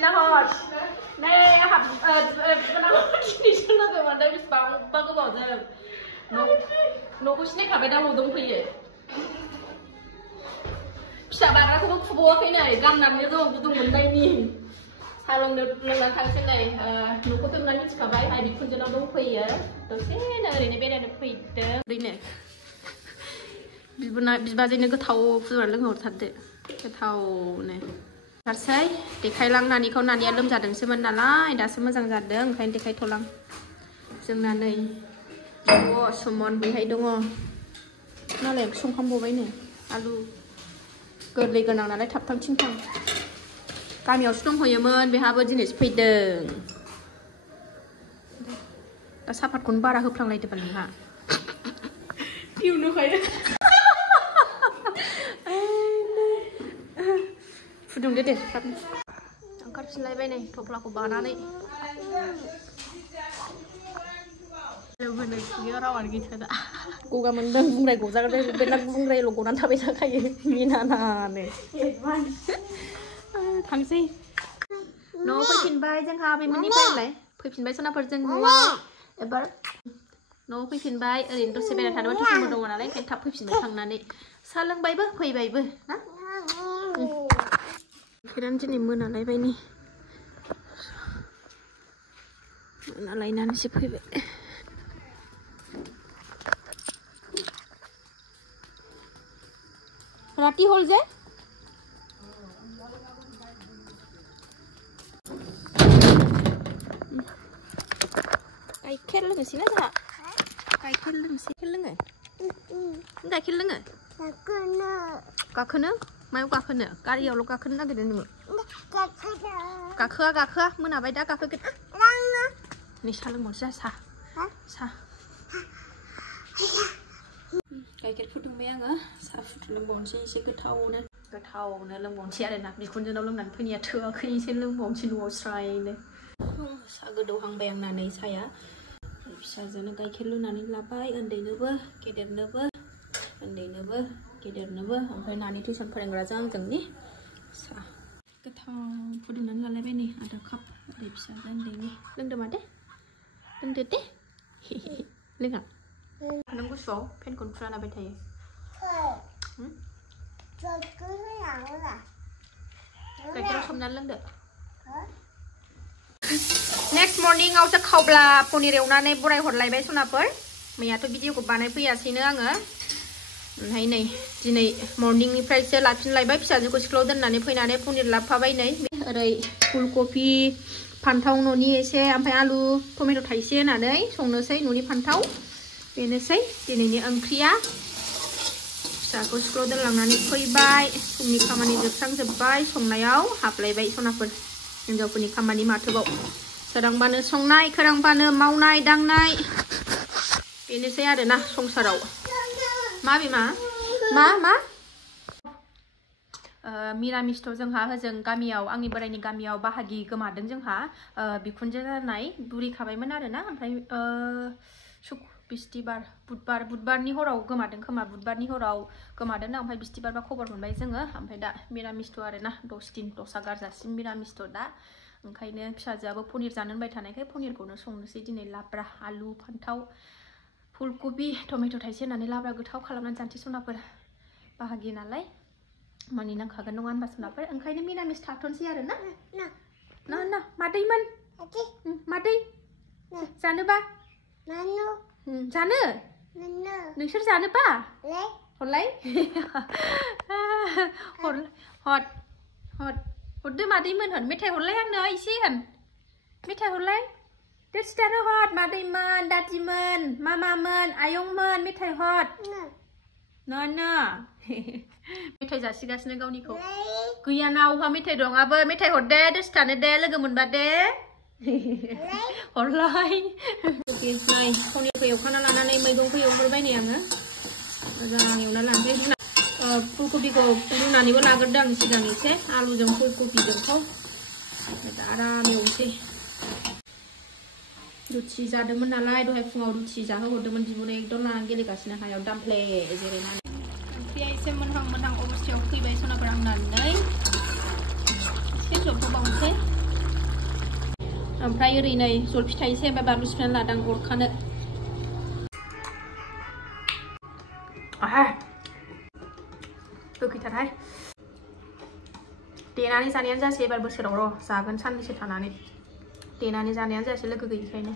Nó hot. Này học nó đi xuống nó rồi mà đây bao cái bỏ giờ. Nó có snack ở đâu đúng không vậy? Sợ bạn đã không búa cái này găm nằm như rồi tụi mình đây nhìn. Sao lần lần thằng thế này nó có tương lai như cả vậy hay bị phun cho nó đúng không vậy? Tôi sẽ này này bên này nó phì đấy. Đây này. Bibaजैनो गोथाव फुदुंनानै लोंहर थारदो गोथाव no हारसै देखायलां नानिखौ नानिया लोमजादोंसोमोन नालाय दासो मोजां जादों ओंखायनो देखायथ'लां जोंना नै सुमन बैहाय दङ नालाय संखांबावबायनो आलु गोरलै गोनां नालाय थाब थाब थिंथां गामियावसो दंहैयोमोन बेहाबो दिनैसो फैदों दा सापातखौनो बारा होफ्लांलायदों नोंहा इउनो खायो फुदुंदो दे ओंखारफिनलायबाय नै थफ्लाखौ बानानै रावानो गैथारा दा गगा मोनदों बुंराय गजागोन बेना बुंरायल' गनानै थाबाय थाखायो मिनानानो थांसै न'आव फैफिनबाय जोंहा बेमोननिफ्राय फैफिनबाय सनाफोर जों न'आव एबार न'आव फैफिनबाय ओरैनो दसे बेरायना थादोंमोन टिउसनबो दङ नालाय ओंखायनो थाब फैफिनबाय थांनानै साहा लोंबायबो फैबायबो ना खेरानो दिनै मोनालायबाय नि मोनालायनानैसो फैबाय राति हल जे गाइखेर लोंनोसै ना जोंहा गाइखेर लोंनोसै लोङो गाइखेर लोङो गाखोनो मायाव गाखोनो गारियावल' गाखोनो नागिरदों नोङो गाखोआ मोनाबाय दा गाखोगोन नै साहा लोंबावनोसै साहा गाइखेर फुदुंबाय आङो साहा फुदुंबावनोसै एसे गोथावनो लोंबावनोसै आरोना बिखुनजोनाव लोंनानै फैनाया थोआखै एसे लोंबावनोसै न'आव स्रायनो साहा गोदौहांबाय आंना नै साया फिसाजोनो गाइखेर लुनानै लाबाय उन्दैनोबो गेदेरनोबो ओमफ्राय नानि टिउसन फोरोंग्राजों आंजोंनि साहा गोथाव फुदुंनानै लालायबाय नै आधा काप ओरै फिसाजो उन्दैनि लोंदो मादे लोंदो दे लोङा नों गुसुआव फेनखौनो फुरा लाबाय थायो गाइखेराव सोमनानै लोंदो नेक्स्ट मर्निंआवसो खावब्ला पनिर एवनानै बराय हरलायबाय सनाफोर मैयाथ' भिडिअखौ बानायफैयासैनो आङो ओमफ्राय नै दिनै मर्निंनिफ्रायसो लाफिनलायबाय फिसाजोखौ स्कुलाव दोननानै फैनानै पनिर लाबोफाबाय नै ओरै फुलकबि फान्थाव न'नि एसे ओमफ्राय आलु टमेट' थाइसे होनानै संनोसै न'नि फान्थाव बेनोसै दिनैनि ओंख्रिया फिसाखौ स्कुलाव दोनलांनानै फैबाय फुंनि खामानि जोबस्रांजोब्बाय संनायाव हाबलायबाय सनाफोर हिन्जावफोरनि खामानि माथोबाव सोरांबानो संनाय खोरांबानो मावनाय दांनाय बेनोसै आरोना संसाराव मा बिमा मा मिरामिसथ' जोंहा होजों गामियाव आंनि बोराइनि गामियाव बाहागि गोमादों जोंहा बिखुनजो जानाय बुरिखाबायमोन आरोना ओमफ्राय बिस्थिबार बुधबारनि हराव गोमादों खोमा बुधबारनि हराव गोमादों ना ओमफ्राय बिस्थिबारबा खबर मोनबाय जोङो ओमफ्राय दा मिरामिसथ' आरोना 10 दिन दसा गारजासिम मिरामिसथ' दा ओंखायनो फिसाजोआबो पनिर जानो होनबाय थानायखाय पनिरखौनो संनोसै दिनै लाब्रा आलु फान्थाव फुलकबि टमेट' थाइसे होनानै लाब्रा गोथाव खालामनानै जानोसै सनाफोर बाहागि नालाय मानि नांखागोन नङा होनबा सनाफोर ओंखायनो मिरामिस थाथ'नोसै आरो ना मादैमोन मादै जानोबा जानो नोंसोर जानोबा हरलाय हरदो मादैमोन होन मेथाइ हरलाय आंनो एसे होन मेथाइ हरलाय देरसिदानो हर मादैमोन दादिमोन मामामोन आयंमोन मेथाइ हर ना मेथाइ जासिगासिनो गावनिखौ गैया ना अहा मेथाइ दं आबो मेथाइ हरदे देरसिदानो दे लोगो मोनबा दे हरलाय नै पनिरखौ एवखाना लानानै मैगंखौ एवग्रोबाय नै आङो मोजां एवना लानोसै फुलकबिखौ रुनानैबो लाग्रोदों आं सिगां एसे आलुजों फुलकबिजोंखौ आराम एवनोसै रुथि जादोंमोन नालाय दहाय फुङाव रुथि जाहोहरदोंमोन बिब'नो एकदम लानानै गेलेगासिनो हायाव दामफ्ले जिरायनानै ओंख्रिया एसे मोनहां अबस्थायाव फैबाय सनाफोर आंनानै एसे जबहोबावनोसै ओमफ्राय ओरै नै जलफिथाइ एसे ओमफ्राय बानलु सिफ्लेना लादां अरखानो गोखैथारहाय देनानै जानायानो जासै एबार बोसोराव र' जागोन साननैसो थानानै देनानै जानायानो जासै लोगो गैयैखायनो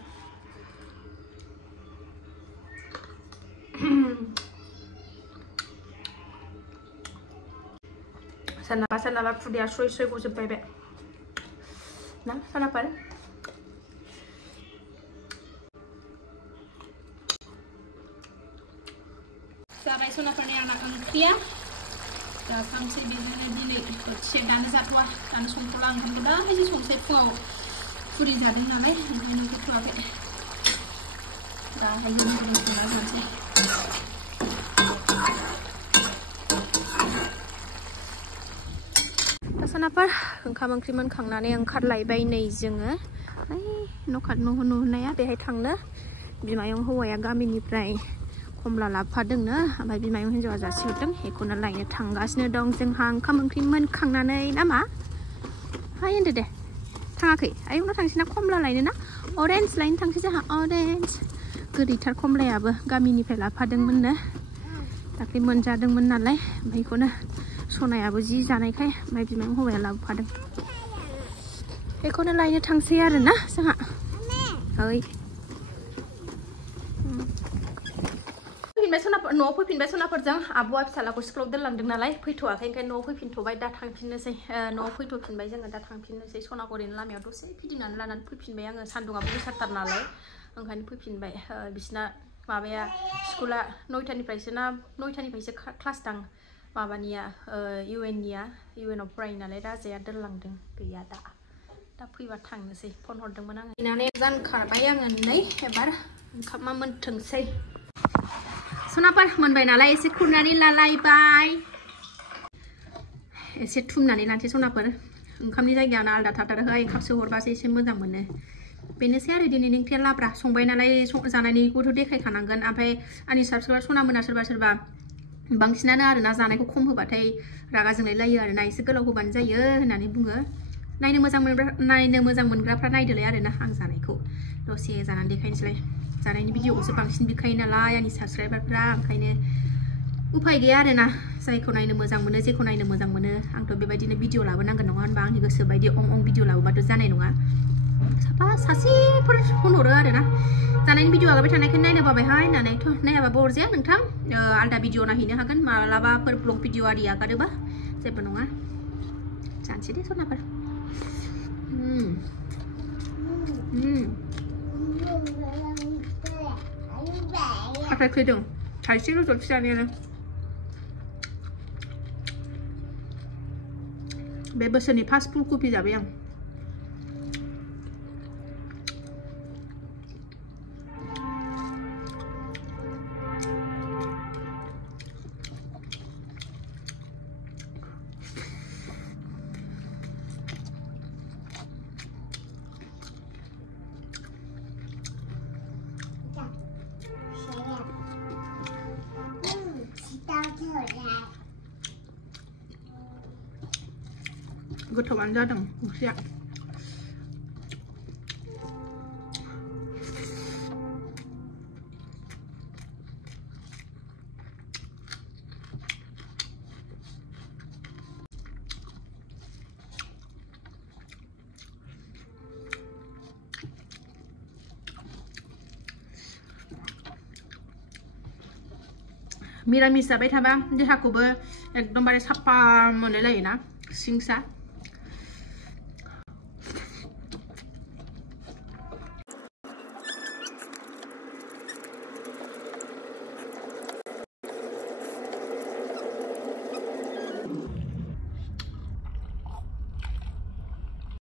सोरनाबा खुदैया स्रय स्रय गजोबबाय बे ना सोरनाफोर जाबाय सोरनाफोरनि आंना ओंख्रिया जाखांसै बिदिनो दिनै दसे दानो जाथ'वा दानो संथ'ला ओंखामखौ दाहायसो संसै फुङाव पुरि जादों नालाय ओंखायनो फैथ'वाखै दाहाय संना जानोसै सोरनाफोर ओंखाम ओंख्रि मोनखांनानै ओंखारलायबाय नै जोङो न' नुहुरनाया बेहाय थांनो बिमायं हौवाया गामिनिफ्राय कमला लाबोफादोंनो ओमफ्राय बिमायं हिन्जावा जासिहरदों बेखौनो लायनो थांगासिनो दं जोंहा ओंखाम ओंख्रि मोनखांनानै नामा हाय होनदो दे थाङाखै आयंनाव थांसै ना कमला लायनो ना अरेन्ज लायनो थांसै जोंहा अरेन्ज गोदैथार कमलायाबो गामिनिफ्राय लाबोफादोंमोननो दाख्लै मोनजादोंमोन नालाय ओमफ्राय बेखौनो सनायाबो जि जानायखाय ओमफ्राय बिमायं हौवाया लाबोफादों बेखौनो लायनो थांसै आरो ना जोंहा ओइ न'आव फैफिनबाय सनाफोरजों आब'आ फिसालाखौ स्कुलाव दोनलांदों नालाय फैथ'वाखै ओंखायनो न'आव फैफिनथ'बाय दा थांफिननोसै न'आव फैथ'फिनबाय जोङो दा थांफिननोसै सनाखौ ओरैनो लामायाव दसे फिदिंनानै लानानै फैफिनबाय आङो सान्दुङाबो गोसाथार नालाय ओंखायनो फैफिनबाय बिसिना माबाया स्कुला 9टानिफ्रायसो क्लास दां माबानिया इउएनआव फरायो नालाय राजाया दोनलांदों गैया दा फैबा थांनोसै फन हरदोंमोन आङो फैनानै जानखारबाय आङो नै एबार ओंखामा मोनथोंसै सनाफोर मोनबाय नालाय एसे खुरनानै लालायबाय एसे थुमनानै लानोसै सनाफोर ओंखामनि जायगायावनो आलदा थाथारोहाय ओंखाम सोहरबासो एसे मोजां मोनो बेनोसै आरो दिनैनि ओंख्रिया लाब्रा संबाय नालाय जानायनिखौथ' देखायखानांगोन ओमफ्राय आंनि साबस्क्राइबार सना मोना सोरबा बांसिनानो आरोना जानायखौ खम होबाथाय रागा जोंलाय लायो आरोना एसे गोलाव होबानो जायो होननानै बुङो नायनो मोजां मोनग्राफ्रा नायदोलाय आरोना आं जानायखौ दसे जानानै देखायनोसैलाय जानायनि भिडिअखौसो बांसिन बिखायो नालाय आंनि साबस्क्राइबारफ्रा ओंखायनो उफाय गैया आरोना जायखौ नायनो मोजां मोनो जेखौ नायनो मोजां मोनो आंथ' बेबायदिनो भिडिअ लाबोनांगोन नङा होनबा आंनि गोसो बायदि अं भिडिअ लाबोबाथ' जानाय नङा सासेफोर होनहरो आरोना जानायनि भिडिअ लाबाय थानायखाय नायनो बाबायहाय होननानैथ' नायाबाबो अरजाया नोंथां आलदा भिडिअ नायहैनो हागोन मालाबाफोर ब्लग भिडिअ आरि आगारोबा जेबो नङा जानोसै दे सनाफोर हाथाय खोदों थाइसेल' जलफि जानायानो बे बोसोरनि फार्स्ट फुलकबि जाबाय आं गोथावानो जादों ओंख्रिया मिरामिस जाबाय थाबा देहाखौबो एकदमबारे साफा मोनलाय लायोना सिंसा